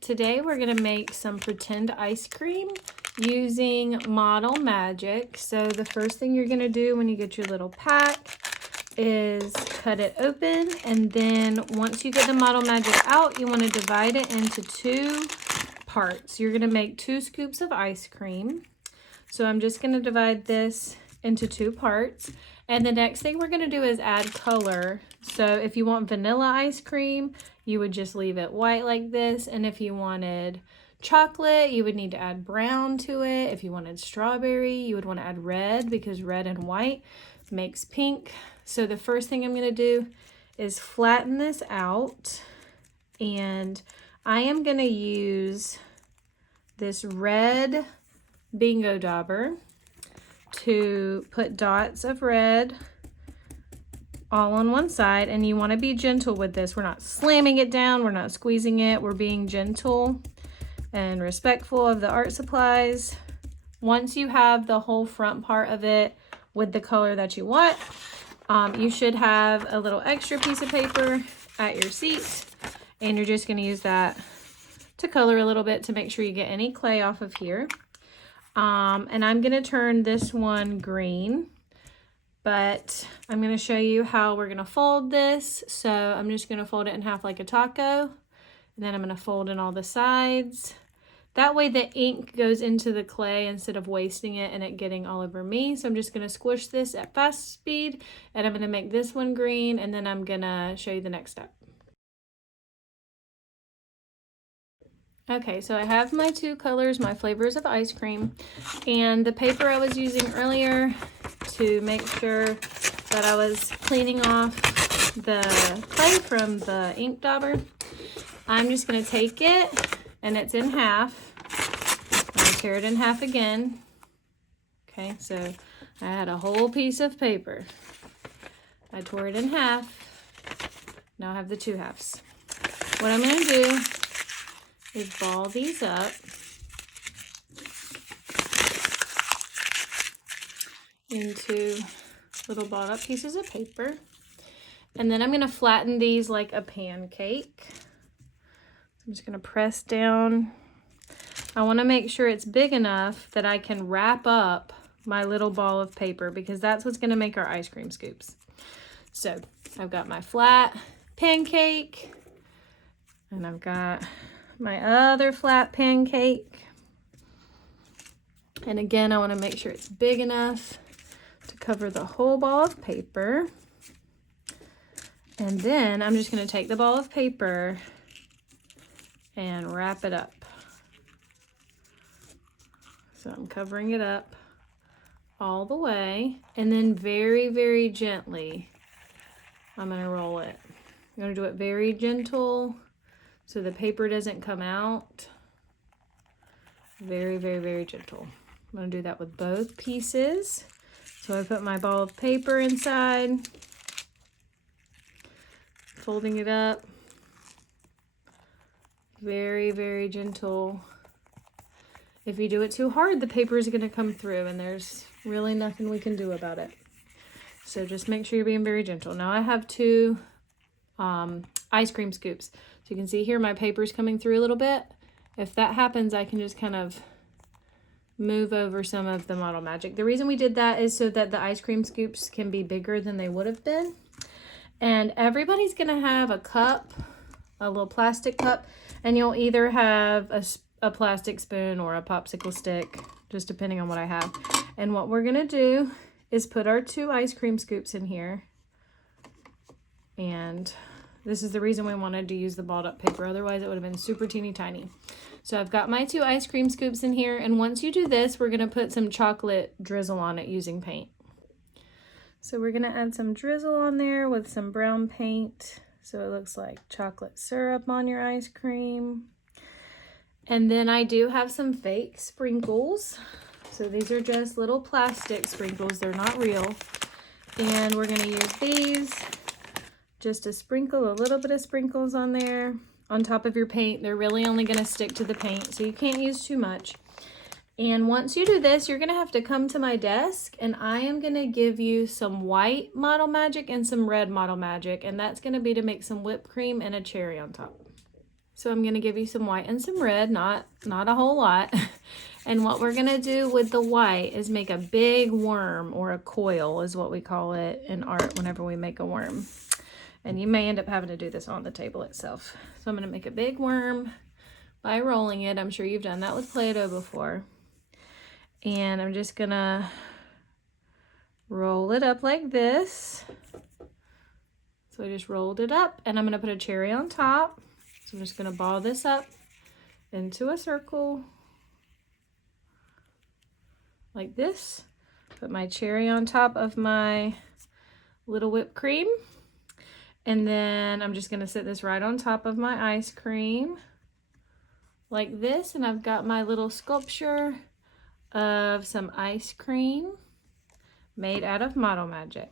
Today we're going to make some pretend ice cream using Model Magic. So the first thing you're going to do when you get your little pack is cut it open, and then once you get the Model Magic out, you want to divide it into two parts. You're going to make 2 scoops of ice cream. So I'm just going to divide this into 2 parts. And the next thing we're going to do is add color. So if you want vanilla ice cream, you would just leave it white like this. And if you wanted chocolate, you would need to add brown to it. If you wanted strawberry, you would want to add red, because red and white makes pink. So the first thing I'm going to do is flatten this out. And I am going to use this red bingo dauber to put dots of red all on one side, and you want to be gentle with this. We're not slamming it down, we're not squeezing it, we're being gentle and respectful of the art supplies. Once you have the whole front part of it with the color that you want, you should have a little extra piece of paper at your seat, and you're just going to use that to color a little bit to make sure you get any clay off of here. And I'm going to turn this one green, but I'm going to show you how we're going to fold this. So I'm just going to fold it in half like a taco, and then I'm going to fold in all the sides. That way the ink goes into the clay instead of wasting it and it getting all over me. So I'm just going to squish this at fast speed, and I'm going to make this one green, and then I'm going to show you the next step. Okay, so I have my 2 colors, my flavors of ice cream, and the paper I was using earlier to make sure that I was cleaning off the clay from the ink dauber. I'm just going to take it, and it's in half. I'm going to tear it in half again. Okay, so I had a whole piece of paper. I tore it in half. Now I have the 2 halves. What I'm going to do is ball these up into little balled up pieces of paper, and then I'm going to flatten these like a pancake. I'm just going to press down. I want to make sure it's big enough that I can wrap up my little ball of paper, because that's what's going to make our ice cream scoops. So I've got my flat pancake, and I've got my other flat pancake. And again, I want to make sure it's big enough to cover the whole ball of paper. And then I'm just going to take the ball of paper and wrap it up. So I'm covering it up all the way, and then very, very gently I'm going to roll it. I'm going to do it very gentle, so the paper doesn't come out. Very, very, very gentle. I'm going to do that with both pieces. So I put my ball of paper inside, folding it up. Very, very gentle. If you do it too hard, the paper is going to come through, and there's really nothing we can do about it. So just make sure you're being very gentle. Now I have 2 ice cream scoops. So you can see here my paper's coming through a little bit. If that happens, I can just kind of move over some of the Model Magic. The reason we did that is so that the ice cream scoops can be bigger than they would have been. And everybody's gonna have a cup, a little plastic cup, and you'll either have a plastic spoon or a popsicle stick, just depending on what I have. And what we're gonna do is put our 2 ice cream scoops in here. And this is the reason we wanted to use the balled up paper, otherwise it would have been super teeny tiny. So I've got my 2 ice cream scoops in here, and once you do this, we're going to put some chocolate drizzle on it using paint. So we're going to add some drizzle on there with some brown paint, so it looks like chocolate syrup on your ice cream. And then I do have some fake sprinkles. So these are just little plastic sprinkles, they're not real. And we're going to use these just to sprinkle a little bit of sprinkles on there on top of your paint. They're really only going to stick to the paint, so you can't use too much. And once you do this, you're going to have to come to my desk, and I am going to give you some white Model Magic and some red Model Magic, and that's going to be to make some whipped cream and a cherry on top. So I'm going to give you some white and some red, not a whole lot. And what we're going to do with the white is make a big worm, or a coil is what we call it in art whenever we make a worm. And you may end up having to do this on the table itself. So I'm going to make a big worm by rolling it. I'm sure you've done that with Play-Doh before. And I'm just going to roll it up like this. So I just rolled it up, and I'm going to put a cherry on top. So I'm just going to ball this up into a circle like this. Put my cherry on top of my little whipped cream. And then I'm just going to sit this right on top of my ice cream like this. And I've got my little sculpture of some ice cream made out of Model Magic.